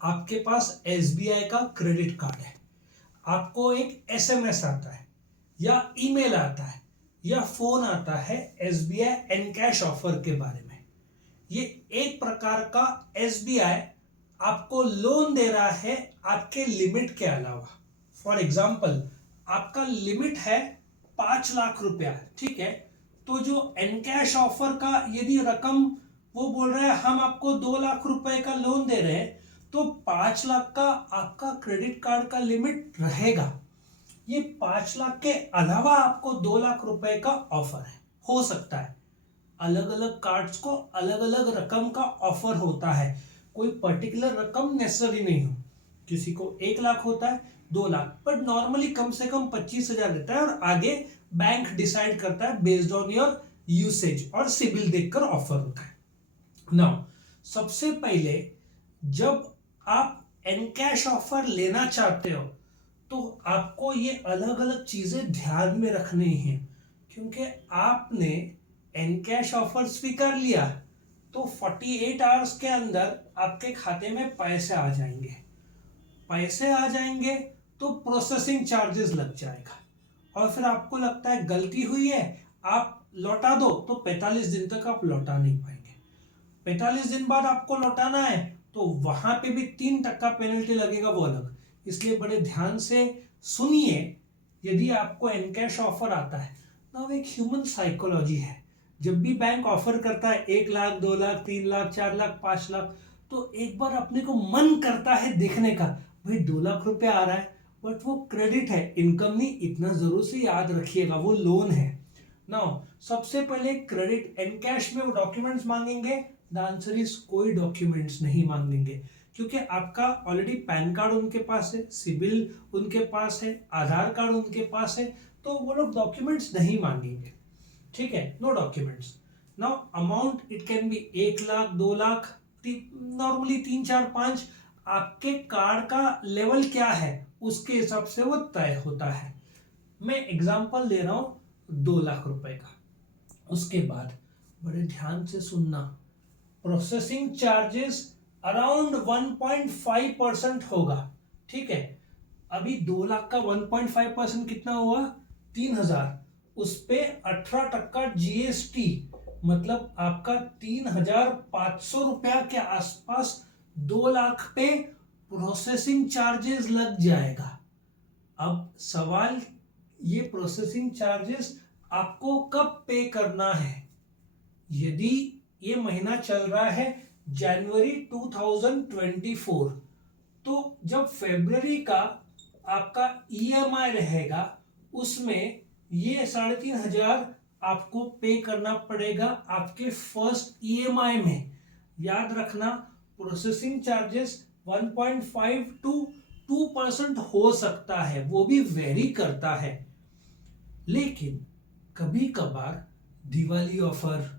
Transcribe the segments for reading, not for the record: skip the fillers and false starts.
आपके पास एसबीआई का credit card है, आपको एक एसएमएस आता है या ईमेल आता है या फोन आता है एसबीआई एनकैश ऑफर के बारे में। ये एक प्रकार का एसबीआई आपको लोन दे रहा है आपके लिमिट के अलावा। फॉर एग्जाम्पल, आपका लिमिट है 5 लाख रुपया, ठीक है। तो जो एनकैश ऑफर का यदि रकम वो बोल रहे हैं हम आपको 2 लाख रुपए का लोन दे रहे हैं, तो 5 लाख का आपका क्रेडिट कार्ड का लिमिट रहेगा। ये 5 लाख के अलावा आपको 2 लाख रुपए का ऑफर है, हो सकता है। अलग अलग कार्ड्स को अलग अलग रकम का ऑफर होता है, कोई पर्टिकुलर रकम नेसेसरी नहीं हो। किसी को 1 लाख होता है, 2 लाख, बट नॉर्मली कम से कम 25,000 देता है और आगे बैंक डिसाइड करता है बेस्ड ऑन योर यूसेज और सिबिल देखकर ऑफर होता है। नाउ सबसे पहले जब आप एनकैश ऑफर लेना चाहते हो तो आपको ये अलग अलग चीजें ध्यान में रखनी है, क्योंकि आपने एनकैश ऑफर स्वीकार लिया तो 48 आवर्स के अंदर आपके खाते में पैसे आ जाएंगे। पैसे आ जाएंगे तो प्रोसेसिंग चार्जेस लग जाएगा, और फिर आपको लगता है गलती हुई है आप लौटा दो, तो 45 दिन तक आप लौटा नहीं पाएंगे। 45 दिन बाद आपको लौटाना है तो वहां पे भी 3% पेनल्टी लगेगा, वो अलग। इसलिए बड़े ध्यान से सुनिए। यदि आपको एनकैश ऑफर आता है ना, एक ह्यूमन साइकोलॉजी है। जब भी बैंक ऑफर करता है 1 लाख, 2 लाख, 3 लाख, 4 लाख, 5 लाख, तो एक बार अपने को मन करता है देखने का, भाई 2 लाख रुपया आ रहा है, बट वो क्रेडिट है, इनकम नहीं। इतना जरूर से याद रखिएगा, वो लोन है। नाउ सबसे पहले क्रेडिट एनकैश में वो डॉक्यूमेंट्स मांगेंगे। द आंसर इज कोई डॉक्यूमेंट्स नहीं मांगेंगे, क्योंकि आपका ऑलरेडी पैन कार्ड उनके पास है, सिबिल उनके पास है, आधार कार्ड उनके पास है, तो वो लोग डॉक्यूमेंट्स नहीं मांगेंगे, ठीक है। No documents. Now amount it can be 1 lakh, 2 lakh, normally 3, 4, 5। आपके कार्ड का लेवल क्या है उसके हिसाब से वो तय होता है। मैं एग्जांपल दे रहा हूं 2 लाख रुपए का। उसके बाद बड़े ध्यान से सुनना, प्रोसेसिंग चार्जेस अराउंड 1.5% होगा, ठीक है। अभी 2 लाख का 1.5% कितना हुआ? 3,000। उस पे 18% जीएसटी, मतलब आपका 3,500 रुपया के आसपास 2 लाख पे प्रोसेसिंग चार्जेस लग जाएगा। अब सवाल, ये प्रोसेसिंग चार्जेस आपको कब पे करना है? यदि ये महीना चल रहा है जनवरी 2024, तो जब फरवरी का आपका ईएमआई रहेगा उसमें ये 3,500 आपको पे करना पड़ेगा आपके फर्स्ट ईएमआई में। याद रखना, प्रोसेसिंग चार्जेस 1.5 to 2% हो सकता है, वो भी वेरी करता है। लेकिन कभी कभार दिवाली ऑफर,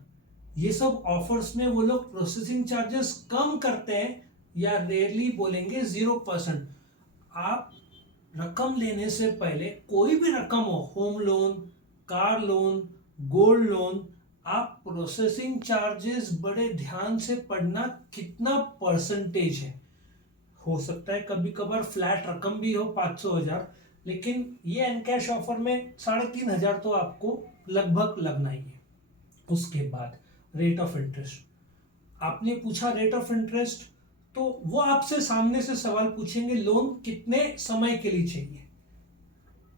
ये सब ऑफर्स में वो लोग प्रोसेसिंग चार्जेस कम करते हैं, या रेयरली बोलेंगे 0%। आप रकम लेने से पहले, कोई भी रकम हो, home loan, car loan, gold loan, आप प्रोसेसिंग चार्जेस बड़े ध्यान से पढ़ना, कितना परसेंटेज है। हो सकता है कभी कभार फ्लैट रकम भी हो 500,000, लेकिन ये एनकैश ऑफर में 3,500 तो आपको लगभग लगना ही है। उसके बाद रेट ऑफ इंटरेस्ट, आपने पूछा रेट ऑफ इंटरेस्ट, तो वो आपसे सामने से सवाल पूछेंगे लोन कितने समय के लिए चाहिए।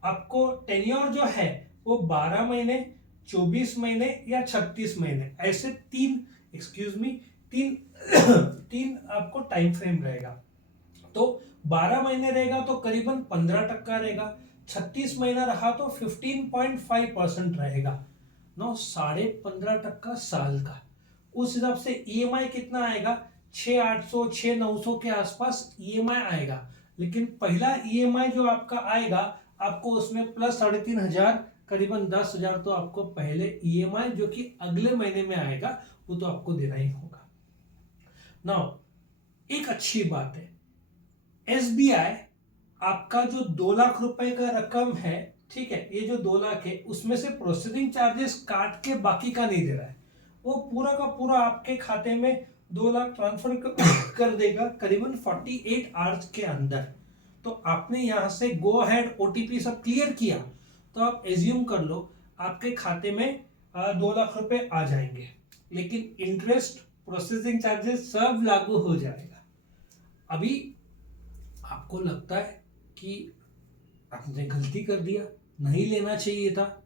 आपको टेन्योर जो है वो 12 महीने, 24 महीने या 36 महीने, ऐसे तीन, एक्सक्यूज मी, तीन तीन आपको टाइम फ्रेम रहेगा। तो 12 महीने रहेगा तो करीबन 15% रहेगा, 36 महीना रहा तो 15.5% रहेगा, 15.5% साल का। उस हिसाब से ईएमआई कितना आएगा? 6,800, 6,900 के आसपास ईएमआई आएगा। लेकिन पहला ईएमआई जो आपका आएगा, आपको उसमें प्लस 3,500, करीबन 10,000 तो आपको पहले ईएमआई जो कि अगले महीने में आएगा वो तो आपको देना ही होगा। नाउ एक अच्छी बात है, एसबीआई आपका जो 2 लाख रुपए का रकम है, ठीक है, ये जो 2 लाख है उसमें से प्रोसेसिंग चार्जेस काट के बाकी का नहीं दे रहा है। वो पूरा का पूरा आपके खाते में 2 लाख ट्रांसफर कर देगा करीबन 48 आवर्स के अंदर। तो आपने यहाँ से गो अहेड ओटीपी सब क्लियर किया, तो आप एज्यूम कर लो आपके खाते में 2 लाख रुपए आ जाएंगे, लेकिन इंटरेस्ट, प्रोसेसिंग चार्जेस सब लागू हो जाएगा। अभी आपको लगता है कि आपने गलती कर दिया, नहीं लेना चाहिए था,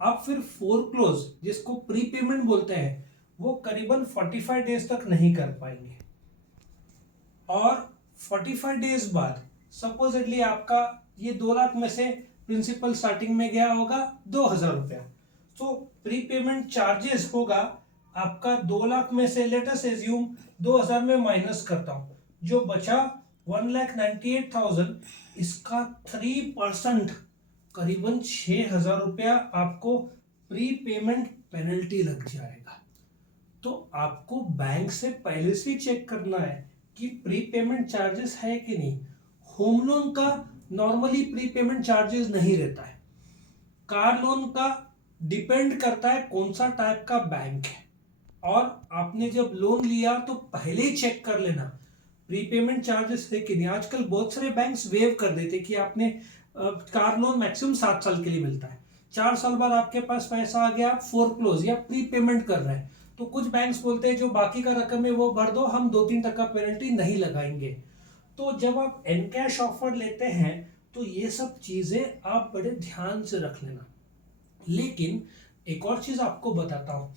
आप फिर फोरक्लोज, जिसको प्रीपेमेंट बोलते हैं, वो करीबन 45 डेज तक नहीं कर पाएंगे। और 45 डेज बाद सपोजिटली आपका ये 2 लाख में से प्रिंसिपल स्टार्टिंग में गया होगा 2,000 रुपया, तो प्रीपेमेंट चार्जेस होगा आपका 2 लाख में से, लेट अस एज्यूम 2,000 में माइनस करता हूं, जो बचा 1,98,000, इसका 3% करीबन 6,000 रुपया आपको प्रीपेमेंट पेनल्टी लग जाएगा। तो आपको बैंक से पहले से चेक करना है कि प्रीपेमेंट चार्जेस है कि नहीं। होम लोन का नॉर्मली प्रीपेमेंट चार्जेस नहीं रहता है। कार लोन का डिपेंड करता है कौन सा टाइप का बैंक है, और आपने जब लोन लिया तो पहले ही चेक कर लेना प्रीपेमेंट चार्जेस है कि नहीं। आजकल बहुत सारे बैंक्स वेव कर देते कि आपने कार लोन मैक्सिमम 7 साल के लिए मिलता है, 4 साल बाद आपके पास पैसा आ गया, आप फोरक्लोज या प्रीपेमेंट कर रहे हैं, तो कुछ बैंक्स बोलते हैं जो बाकी का रकम है वो भर दो, हम 2-3% पेनल्टी नहीं लगाएंगे। तो जब आप एनकैश ऑफर लेते हैं तो ये सब चीजें आप बड़े ध्यान से रख लेना। लेकिन एक और चीज आपको बताता हूं,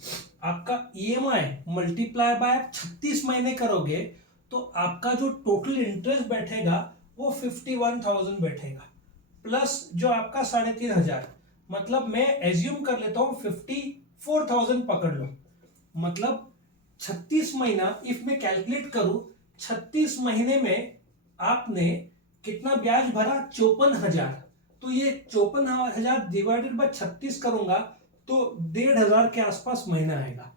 आपका ईएमआई मल्टीप्लाई बाय 36 महीने करोगे तो आपका जो टोटल इंटरेस्ट बैठेगा वो 51,000 बैठेगा, प्लस जो आपका 3,500, मतलब मैं एज्यूम कर लेता हूं 54,000 पकड़ लो, मतलब 36 महीना, इफ मैं कैलकुलेट करूं 36 महीने में आपने कितना ब्याज भरा, 54,000, तो ये 54,000 डिवाइडेड बाय 36 करूंगा तो 1,500 के आसपास महीना आएगा।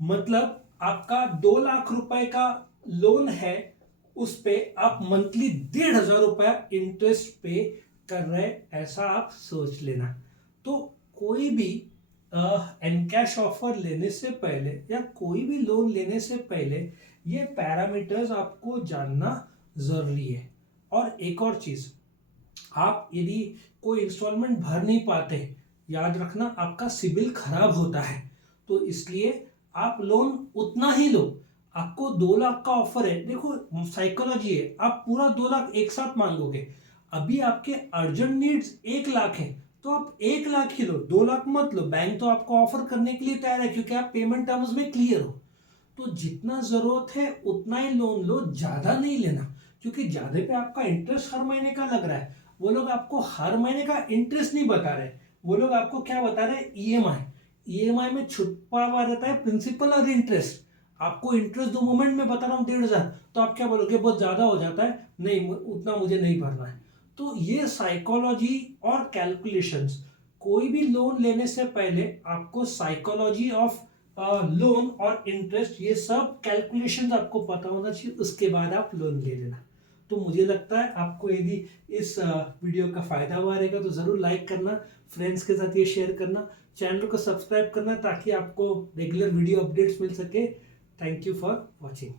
मतलब आपका 2 लाख रुपए का लोन है, उस पे आप मंथली 1,500 रुपया इंटरेस्ट पे कर रहे, ऐसा आप सोच लेना। तो कोई भी एनकैश ऑफर लेने से पहले या कोई भी लोन लेने से पहले ये पैरामीटर्स आपको जानना जरूरी है। और एक और चीज, आप यदि कोई इंस्टॉलमेंट भर नहीं पाते, याद रखना आपका सिबिल खराब होता है, तो इसलिए आप लोन उतना ही लो। आपको 2 लाख का ऑफर है, देखो साइकोलॉजी है, आप पूरा 2 लाख एक साथ मांगोगे, अभी आपके अर्जेंट नीड्स 1 लाख है तो आप 1 लाख ही लो, 2 लाख मत लो। बैंक तो आपको ऑफर करने के लिए तैयार है क्योंकि आप पेमेंट टर्म्स में क्लियर हो। तो जितना जरूरत है उतना ही लोन लो, ज्यादा नहीं लेना, क्योंकि ज्यादा पे आपका इंटरेस्ट हर महीने का लग रहा है। वो लोग आपको हर महीने का इंटरेस्ट नहीं बता रहे, वो लोग आपको क्या बता रहे हैं, ईएमआई। ईएमआई में छुपा हुआ रहता है प्रिंसिपल और इंटरेस्ट। आपको इंटरेस्ट दो मोमेंट में बता रहा हूँ 1,500, तो आप क्या बोलोगे, बहुत ज्यादा हो जाता है, नहीं उतना मुझे नहीं भरना है। तो ये साइकोलॉजी और कैलकुलेशंस, कोई भी लोन लेने से पहले आपको साइकोलॉजी ऑफ लोन और इंटरेस्ट, ये सब कैलकुलेशंस आपको पता होना चाहिए, उसके बाद आप लोन ले लेना। तो मुझे लगता है आपको यदि इस वीडियो का फायदा हुआ रहेगा तो जरूर लाइक करना, फ्रेंड्स के साथ ये शेयर करना, चैनल को सब्सक्राइब करना ताकि आपको रेगुलर वीडियो अपडेट्स मिल सके। Thank you for watching.